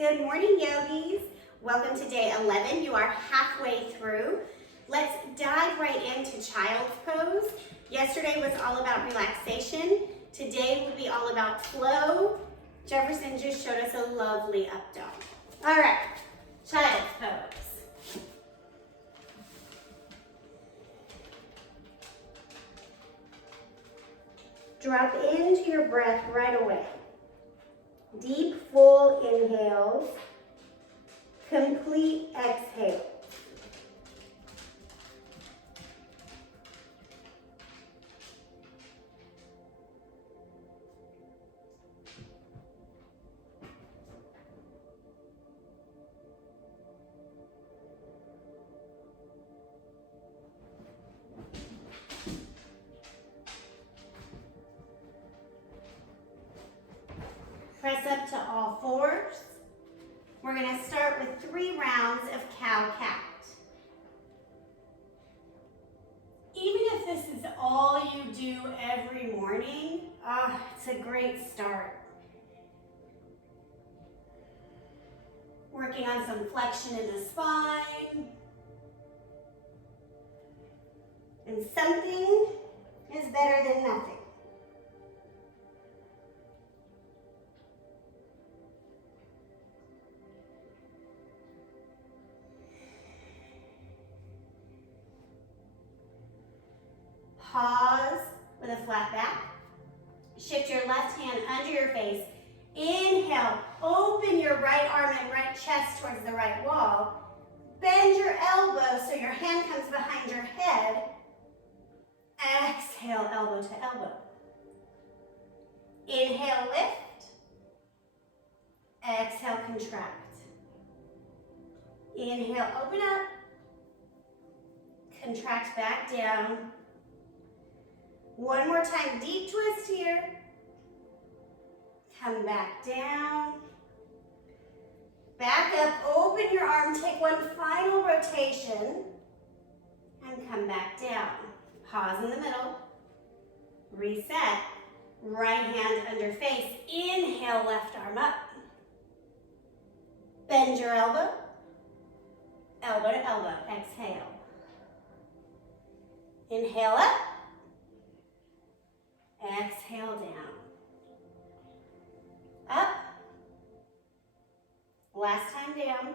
Good morning, yogis. Welcome to day 11. You are halfway through. Let's dive right into Child's Pose. Yesterday was all about relaxation. Today will be all about flow. Jefferson just showed us a lovely up dog. All right, Child's Pose. Drop into your breath right away. Deep, full inhales, complete exhale. Press up to all fours. We're going to start with 3 rounds of cow-cat. Even if this is all you do every morning, it's a great start. Working on some flexion in the spine. And something is better than nothing. Pause with a flat back. Shift your left hand under your face. Inhale, open your right arm and right chest towards the right wall. Bend your elbow so your hand comes behind your head. Exhale, elbow to elbow. Inhale, lift. Exhale, contract. Inhale, open up. Contract back down. One more time, deep twist here. Come back down. Back up, open your arm, take one final rotation, and come back down. Pause in the middle. Reset. Right hand under face. Inhale, left arm up. Bend your elbow. Elbow to elbow. Exhale. Inhale up. Exhale down. Up. Last time down.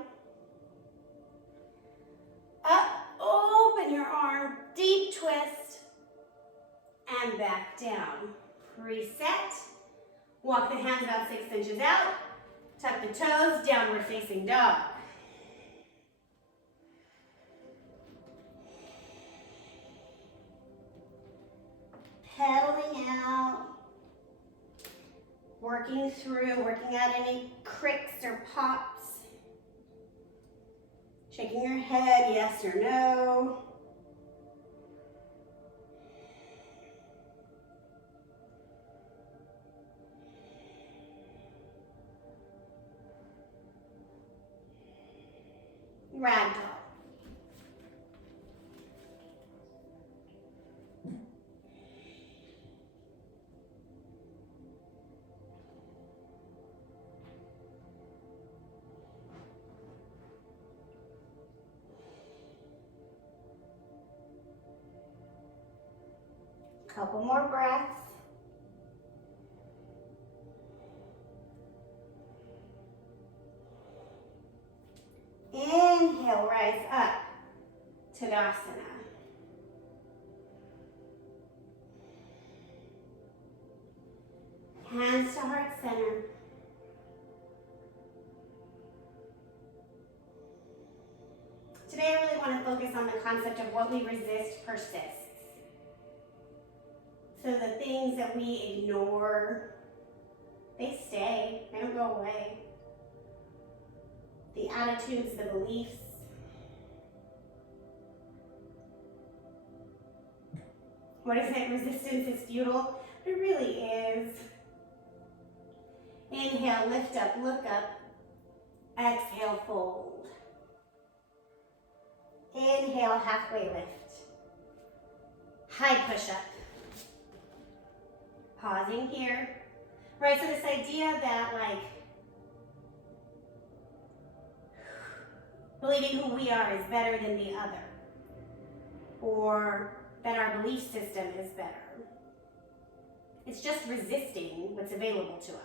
Up. Open your arm. Deep twist. And back down. Reset. Walk the hands about 6 inches out. Tuck the toes. Downward facing dog. Pedaling out, working out any cricks or pops. Shaking your head, yes or no. Ragdoll. Couple more breaths. Inhale, rise up. Tadasana. Hands to heart center. Today I really want to focus on the concept of what we resist persists. So the things that we ignore, they stay, they don't go away. The attitudes, the beliefs. What is it? Resistance is futile. It really is. Inhale, lift up, look up. Exhale, fold. Inhale, halfway lift. High push up. Pausing here. Right, so this idea that like believing who we are is better than the other, or that our belief system is better. It's just resisting what's available to us.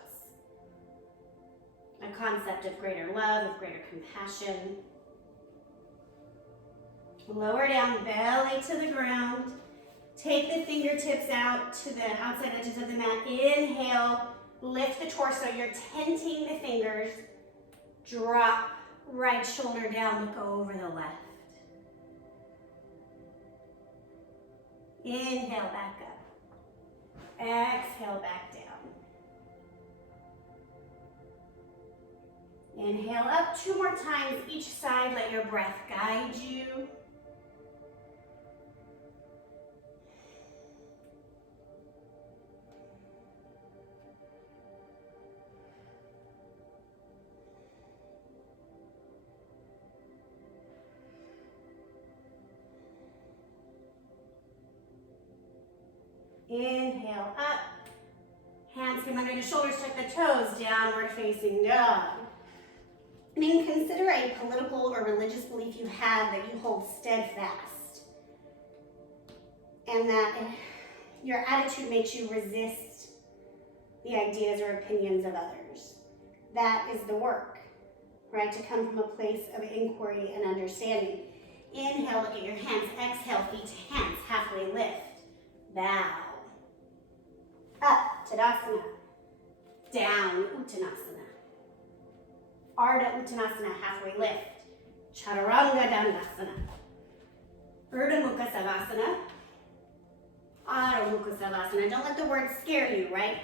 A concept of greater love, of greater compassion. Lower down, belly to the ground. Take the fingertips out to the outside edges of the mat. Inhale, lift the torso. You're tenting the fingers. Drop right shoulder down, look over the left. Inhale, back up. Exhale, back down. Inhale up 2 more times each side. Let your breath guide you. Inhale up. Hands come under the shoulders, tuck the toes, downward facing dog. I mean, consider a political or religious belief you have that you hold steadfast, and that your attitude makes you resist the ideas or opinions of others. That is the work, right? To come from a place of inquiry and understanding. Inhale, look at your hands. Exhale, feet to hands, halfway lift. Bow. Up, Tadasana. Down, Uttanasana. Ardha Uttanasana, halfway lift. Chaturanga Dandasana. Urdhva Mukha Savasana. Adho Mukha Savasana. Don't let the words scare you, right?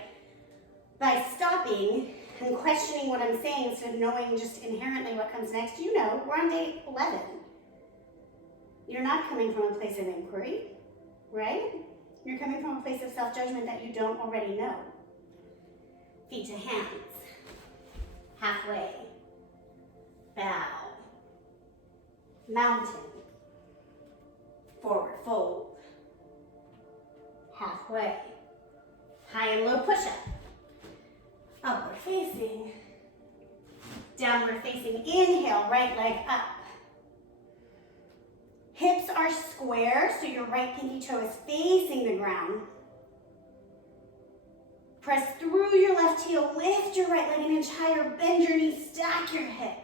By stopping and questioning what I'm saying instead of knowing just inherently what comes next, you know, we're on day 11. You're not coming from a place of inquiry, right? You're coming from a place of self-judgment that you don't already know. Feet to hands. Halfway. Bow. Mountain. Forward fold. Halfway. High and low push-up. Upward facing. Downward facing. Inhale, right leg up. Hips are square, so your right pinky toe is facing the ground. Press through your left heel, lift your right leg an inch higher, bend your knee, stack your hip.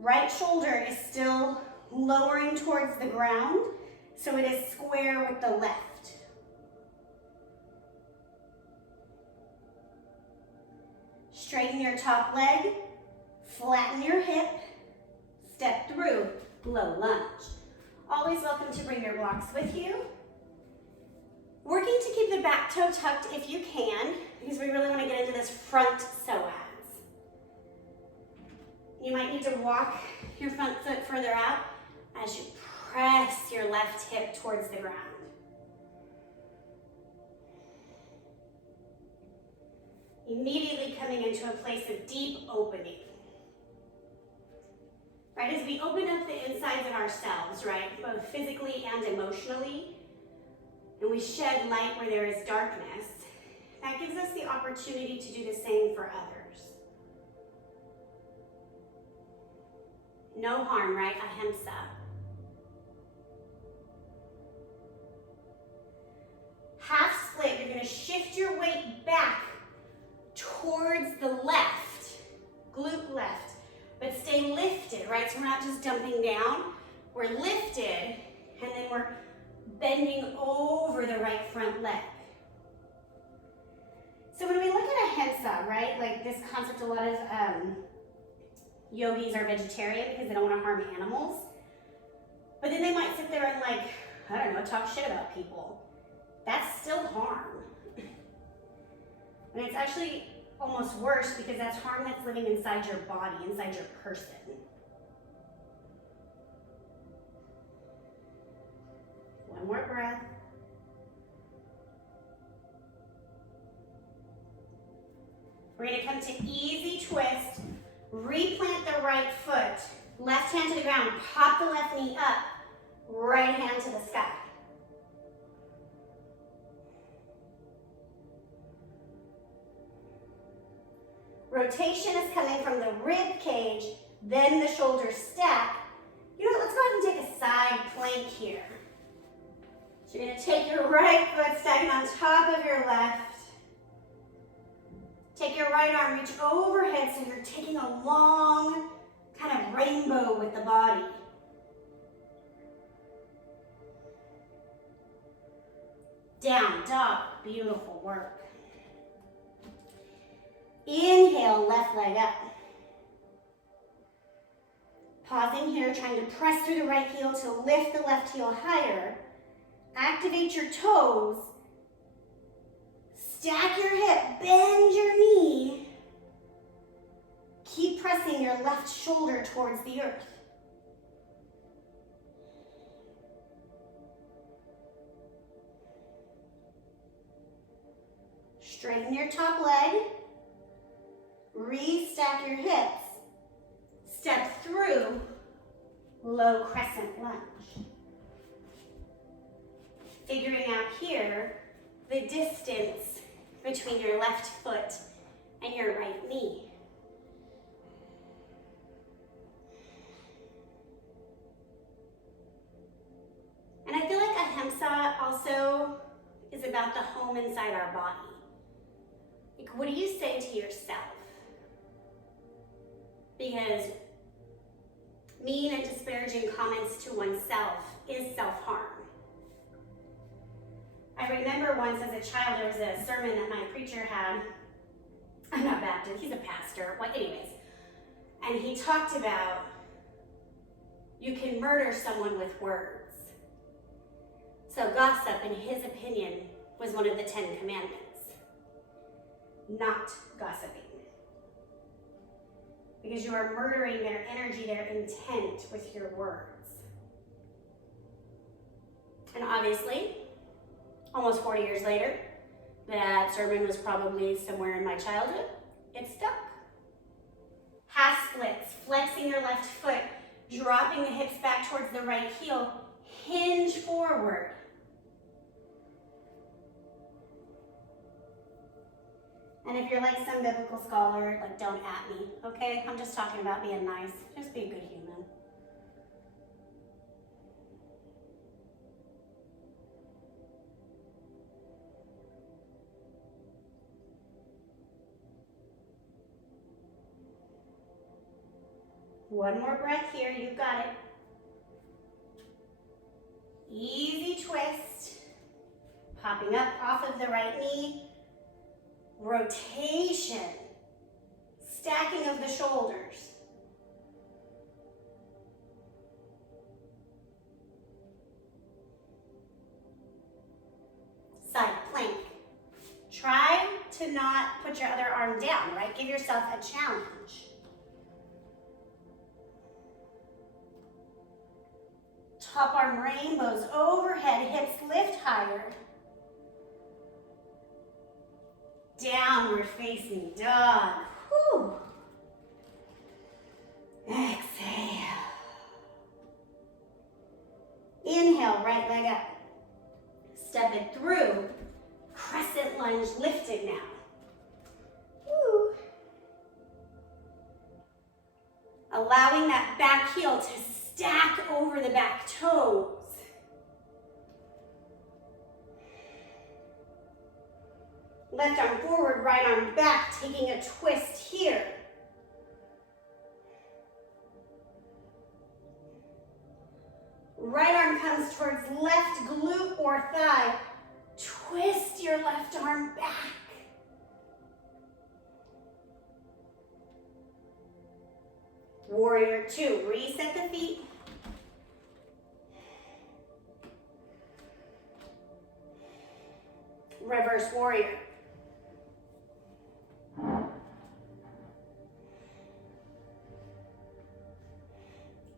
Right shoulder is still lowering towards the ground, so it is square with the left. Straighten your top leg, flatten your hip, step through, low lunge. Always welcome to bring your blocks with you. Working to keep the back toe tucked if you can, because we really want to get into this front psoas. You might need to walk your front foot further out as you press your left hip towards the ground. Immediately coming into a place of deep opening. Right, as we open up the insides of ourselves, right, both physically and emotionally, and we shed light where there is darkness, that gives us the opportunity to do the same for others. No harm, right? Ahimsa. Half split, you're going to shift your weight back towards the left, glute left. But stay lifted, right? So we're not just dumping down. We're lifted, and then we're bending over the right front leg. So when we look at Ahimsa, right? Like this concept, a lot of yogis are vegetarian because they don't want to harm animals. But then they might sit there and like, I don't know, talk shit about people. That's still harm. And it's actually almost worse because that's harm that's living inside your body, inside your person. One more breath. We're going to come to easy twist. Replant the right foot. Left hand to the ground. Pop the left knee up. Right hand to the sky. Rotation is coming from the rib cage Then the shoulders stack. You know what, let's go ahead and take a side plank here. So you're gonna take your right foot, stack it on top of your left. Take your right arm, reach overhead so you're taking a long kind of rainbow with the body. Down dog, beautiful work. Inhale, left leg up. Pausing here, trying to press through the right heel to lift the left heel higher. Activate your toes. Stack your hip, bend your knee. Keep pressing your left shoulder towards the earth. Straighten your top leg. Restack your hips. Step through low crescent lunge. Figuring out here the distance between your left foot and your right knee. And I feel like Ahimsa also is about the home inside our body. Like, what do you say to yourself? Because mean and disparaging comments to oneself is self-harm. I remember once as a child, there was a sermon that my preacher had. I'm not Baptist, he's a pastor. Well, anyways. And he talked about you can murder someone with words. So gossip, in his opinion, was one of the 10 commandments. Not gossiping. Because you are murdering their energy, their intent with your words. And obviously, almost 40 years later, that sermon was probably somewhere in my childhood. It stuck. Half splits, flexing your left foot, dropping the hips back towards the right heel, hinge forward. And if you're like some biblical scholar, like, don't at me, okay? I'm just talking about being nice. Just be a good human. One more breath here, you've got it. Easy twist. Popping up off of the right knee. Rotation. Stacking of the shoulders. Side plank. Try to not put your other arm down, right? Give yourself a challenge. Top arm rainbows overhead, hips lift higher. Downward facing dog. Whew. Exhale. Inhale, right leg up. Step it through. Crescent lunge lifted now. Woo. Allowing that back heel to stack over the back toes. Left arm forward, right arm back, taking a twist here. Right arm comes towards left glute or thigh. Twist your left arm back. Warrior two, reset the feet. Reverse warrior.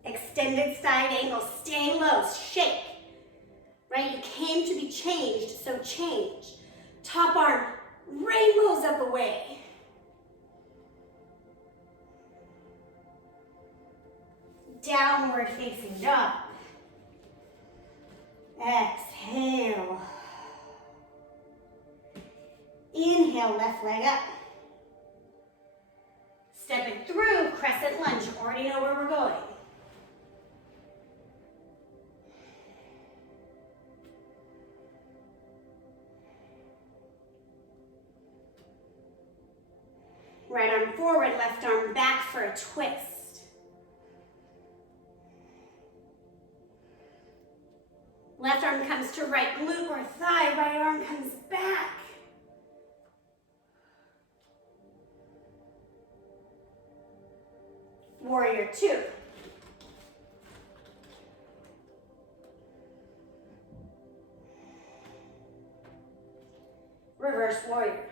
Extended side angle, stay low, shake. Right, you came to be changed, so change. Top arm, rainbows up away. Downward facing dog. Exhale. Inhale, left leg up. Step it through, crescent lunge Already know where we're going. Right arm forward, left arm back for a twist. Left arm comes to right glute or thigh, right arm comes back. Warrior two. Reverse warrior.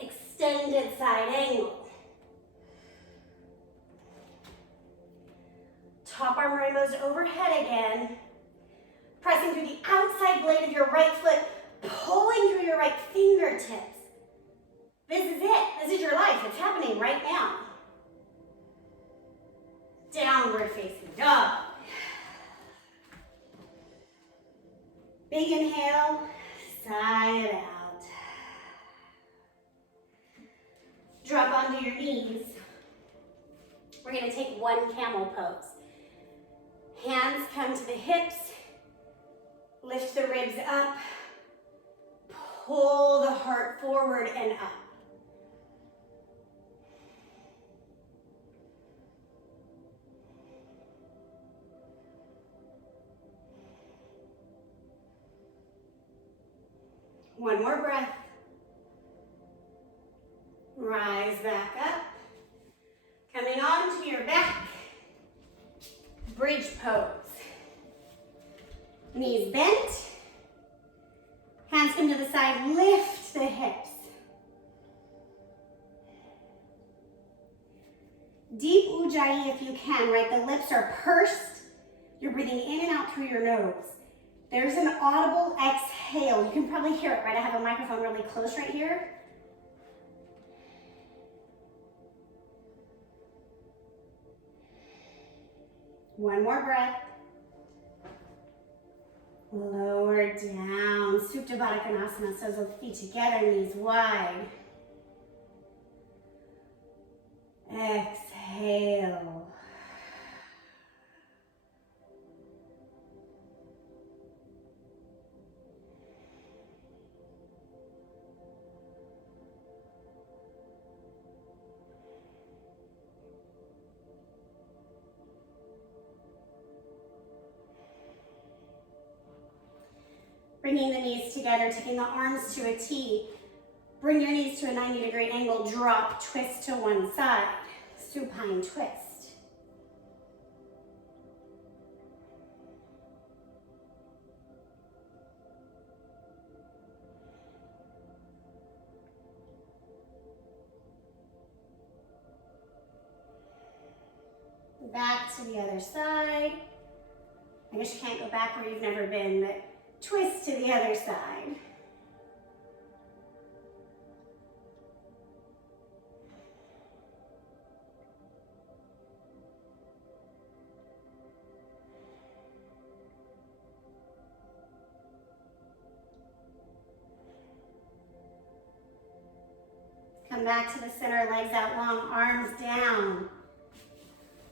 Extended side angle. Top arm rainbows overhead again. Pressing through the outside blade of your right foot, pulling through your right fingertips. This is it. This is your life. It's happening right now. Downward facing dog. Big inhale, sigh it out. Drop onto your knees. We're going to take one camel pose. Hands come to the hips. Lift the ribs up. Pull the heart forward and up. One more breath. Rise back up. Coming onto your back. Bridge pose. Knees bent. Hands come to the side. Lift the hips. Deep ujjayi if you can, right? The lips are pursed. You're breathing in and out through your nose. There's an audible exhale. You can probably hear it, right? I have a microphone really close right here. One more breath. Lower down. Supta Baddha Konasana. So those feet together, knees wide. Exhale. Bringing the knees together, taking the arms to a T. Bring your knees to a 90-degree angle, drop, twist to one side. Supine twist. Back to the other side. I guess you can't go back where you've never been, but twist to the other side. Come back to the center, legs out long, arms down.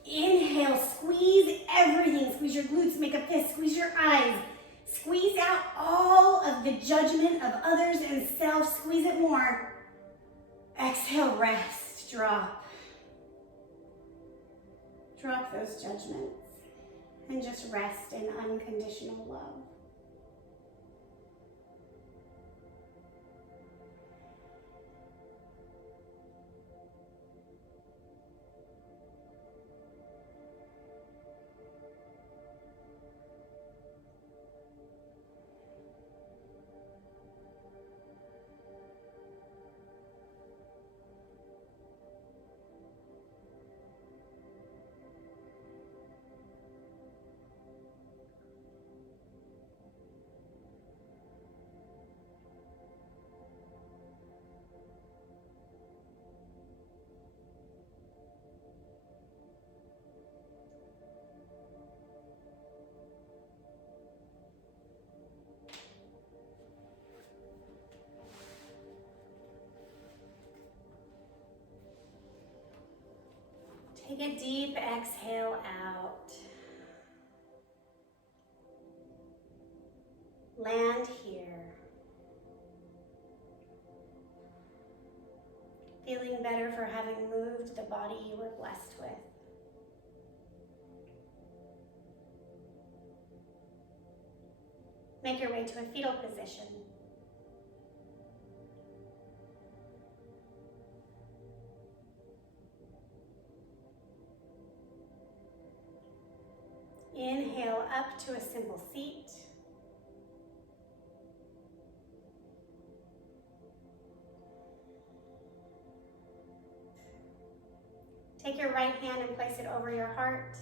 Inhale, squeeze everything. Squeeze your glutes, make a fist, squeeze your eyes. Squeeze out all of the judgment of others and self. Squeeze it more. Exhale, rest, drop. Drop those judgments and just rest in unconditional love. Take a deep exhale out. Land here. Feeling better for having moved the body you were blessed with. Make your way to a fetal position. Inhale up to a simple seat. Take your right hand and place it over your heart.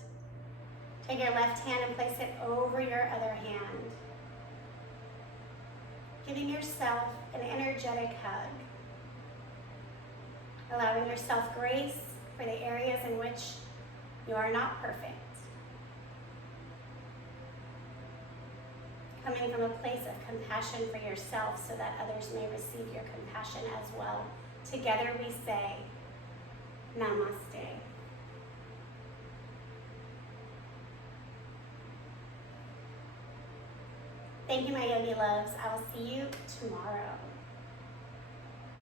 Take your left hand and place it over your other hand. Giving yourself an energetic hug. Allowing yourself grace for the areas in which you are not perfect. Coming from a place of compassion for yourself so that others may receive your compassion as well. Together we say, Namaste. Thank you, my yogi loves. I will see you tomorrow.